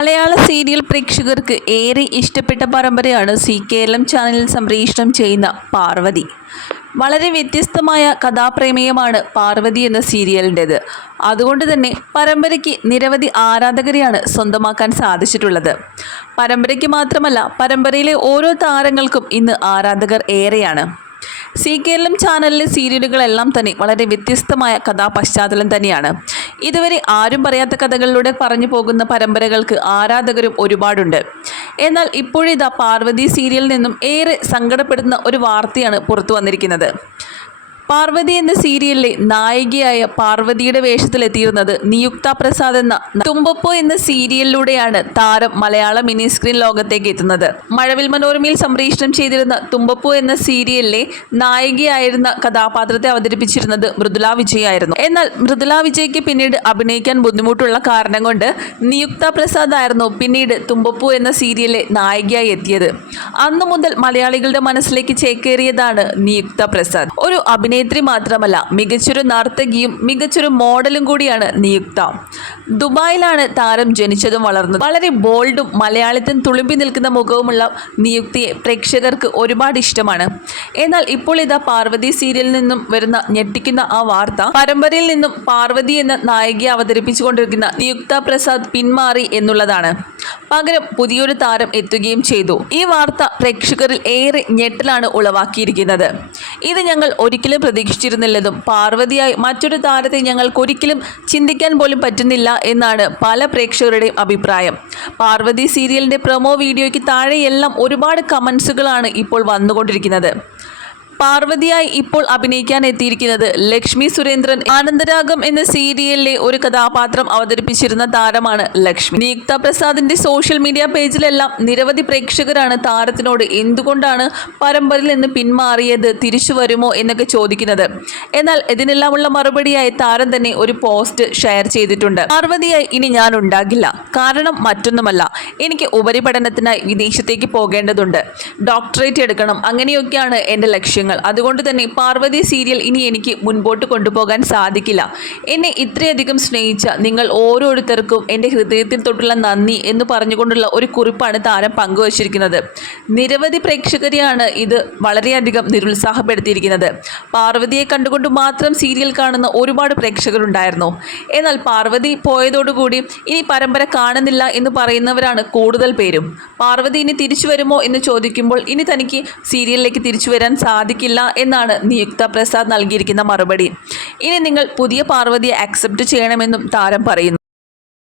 മലയാള serial പ്രേക്ഷകർക്ക് ഏറെ ഇഷ്ടപ്പെട്ട പരമ്പരയാണ് സി കേരളം ചാനലിൽ സംപ്രേഷണം ചെയ്യുന്ന പാർവതി. വളരെ വ്യത്യസ്തമായ കഥാപ്രമേയമാണ് പാർവതി എന്ന സീരിയലിന്റെത്. അതുകൊണ്ട് തന്നെ പരമ്പരയ്ക്ക് നിരവധി ആരാധകരെയാണ് സ്വന്തമാക്കാൻ സാധിച്ചിട്ടുള്ളത്. പരമ്പരയ്ക്ക് മാത്രമല്ല പരമ്പരയിലെ ഓരോ താരങ്ങൾക്കും ഇന്ന് ആരാധകർ ഏറെയാണ്. സി കേരളം ചാനലിലെ സീരിയലുകളെല്ലാം തന്നെ വളരെ വ്യത്യസ്തമായ കഥാപശ്ചാത്തലം തന്നെയാണ്. ഇതുവരെ ആരും പറയാത്ത കഥകളിലൂടെ പറഞ്ഞു പോകുന്ന പരമ്പരകൾക്ക് ആരാധകരും ഒരുപാടുണ്ട്. എന്നാൽ ഇപ്പോഴിതാ പാർവതി സീരിയലിൽ നിന്നും ഏറെ സങ്കടപ്പെടുന്ന ഒരു വാർത്തയാണ് പുറത്തു വന്നിരിക്കുന്നത്. പാർവതി എന്ന സീരിയലിലെ നായികയായ പാർവതിയുടെ വേഷത്തിലെത്തിയിരുന്നത് നിയുക്ത പ്രസാദ് എന്ന തുമ്പപ്പോ എന്ന സീരിയലിലൂടെയാണ് താരം മലയാള മിനി സ്ക്രീൻ ലോകത്തേക്ക് എത്തുന്നത്. മഴവിൽ മനോരമയിൽ സംപ്രേഷണം ചെയ്തിരുന്ന തുമ്പപ്പോ എന്ന സീരിയലിലെ നായികയായിരുന്ന കഥാപാത്രത്തെ അവതരിപ്പിച്ചിരുന്നത് മൃദുല വിജയായിരുന്നു. എന്നാൽ മൃദുല വിജയ്ക്ക് പിന്നീട് അഭിനയിക്കാൻ ബുദ്ധിമുട്ടുള്ള കാരണം കൊണ്ട് നിയുക്ത പ്രസാദ് ആയിരുന്നു പിന്നീട് തുമ്പപ്പൂ എന്ന സീരിയലിലെ നായികയായി എത്തിയത്. അന്നു മുതൽ മലയാളികളുടെ മനസ്സിലേക്ക് ചേക്കേറിയതാണ് നിയുക്ത പ്രസാദ്. ഒരു അഭിനേത്രി മാത്രമല്ല മികച്ചൊരു നർത്തകിയും മികച്ചൊരു മോഡലും കൂടിയാണ് നിയുക്ത. ദുബായിലാണ് താരം ജനിച്ചതും വളർന്നത്. വളരെ ബോൾഡും മലയാളത്തിൽ തുളുമ്പി നിൽക്കുന്ന മുഖവുമുള്ള നിയുക്തിയെ പ്രേക്ഷകർക്ക് ഒരുപാട് ഇഷ്ടമാണ്. എന്നാൽ ഇപ്പോൾ ഇതാ പാർവതി സീരിയലിൽ നിന്നും വരുന്ന ഞെട്ടിക്കുന്ന ആ വാർത്ത പരമ്പരയിൽ നിന്നും പാർവതി എന്ന നായികയെ അവതരിപ്പിച്ചുകൊണ്ടിരിക്കുന്ന നിയുക്ത പ്രസാദ് പിന്മാറി എന്നുള്ളതാണ്. പകരം പുതിയൊരു താരം എത്തുകയും ചെയ്തു. ഈ വാർത്ത പ്രേക്ഷകരിൽ ഏറെ ഞെട്ടലാണ് ഉളവാക്കിയിരിക്കുന്നത്. ഇത് ഞങ്ങൾ ഒരിക്കലും പ്രതീക്ഷിച്ചിരുന്നില്ലതും പാർവതിയായി മറ്റൊരു താരത്തെ ഞങ്ങൾക്ക് ഒരിക്കലും ചിന്തിക്കാൻ പോലും പറ്റുന്നില്ല എന്നാണ് പല പ്രേക്ഷകരുടെയും അഭിപ്രായം. പാർവതി സീരിയലിന്റെ പ്രൊമോ വീഡിയോയ്ക്ക് താഴെയെല്ലാം ഒരുപാട് കമൻസുകളാണ് ഇപ്പോൾ വന്നുകൊണ്ടിരിക്കുന്നത്. പാർവതിയായി ഇപ്പോൾ അഭിനയിക്കാൻ എത്തിയിരിക്കുന്നത് ലക്ഷ്മി സുരേന്ദ്രൻ ആനന്ദരാഗം എന്ന സീരിയലിലെ ഒരു കഥാപാത്രം അവതരിപ്പിച്ചിരുന്ന താരമാണ് ലക്ഷ്മി. നിയുക്ത പ്രസാദിന്റെ സോഷ്യൽ മീഡിയ പേജിലെല്ലാം നിരവധി പ്രേക്ഷകരാണ് താരത്തിനോട് എന്തുകൊണ്ടാണ് പരമ്പരയിൽ നിന്ന് പിന്മാറിയത് തിരിച്ചു വരുമോ എന്നൊക്കെ ചോദിക്കുന്നത്. എന്നാൽ ഇതിനെല്ലാമുള്ള മറുപടിയായി താരം തന്നെ ഒരു പോസ്റ്റ് ഷെയർ ചെയ്തിട്ടുണ്ട്. പാർവതിയായി ഇനി ഞാൻ ഉണ്ടാകില്ല കാരണം മറ്റൊന്നുമല്ല. എനിക്ക് ഉപരിപഠനത്തിനായി വിദേശത്തേക്ക് പോകേണ്ടതുണ്ട്. ഡോക്ടറേറ്റ് എടുക്കണം. അങ്ങനെയൊക്കെയാണ് എന്റെ ലക്ഷ്യങ്ങൾ. അതുകൊണ്ട് തന്നെ പാർവതി സീരിയൽ ഇനി എനിക്ക് മുൻപോട്ട് കൊണ്ടുപോകാൻ സാധിക്കില്ല. എന്നെ ഇത്രയധികം സ്നേഹിച്ച നിങ്ങൾ ഓരോരുത്തർക്കും എന്റെ ഹൃദയത്തിൽ തൊട്ടുള്ള നന്ദി എന്ന് പറഞ്ഞുകൊണ്ടുള്ള ഒരു കുറിപ്പാണ് താരം പങ്കുവച്ചിരിക്കുന്നത്. നിരവധി പ്രേക്ഷകരെയാണ് ഇത് വളരെയധികം നിരുത്സാഹപ്പെടുത്തിയിരിക്കുന്നത്. പാർവതിയെ കണ്ടുകൊണ്ട് മാത്രം സീരിയൽ കാണുന്ന ഒരുപാട് പ്രേക്ഷകരുണ്ടായിരുന്നു. എന്നാൽ പാർവതി പോയതോടുകൂടി ഇനി പരമ്പര കാണുന്നില്ല എന്ന് പറയുന്നവരാണ് കൂടുതൽ പേരും. പാർവതി ഇനി തിരിച്ചു വരുമോ എന്ന് ചോദിക്കുമ്പോൾ ഇനി തനിക്ക് സീരിയലിലേക്ക് തിരിച്ചു വരാൻ സാധിക്കില്ല എന്നാണ് നിയുക്ത പ്രസാദ് നൽകിയിരിക്കുന്ന മറുപടി. ഇനി നിങ്ങൾ പുതിയ പാർവതിയെ അക്സെപ്റ്റ് ചെയ്യണമെന്നും താരം പറയുന്നു.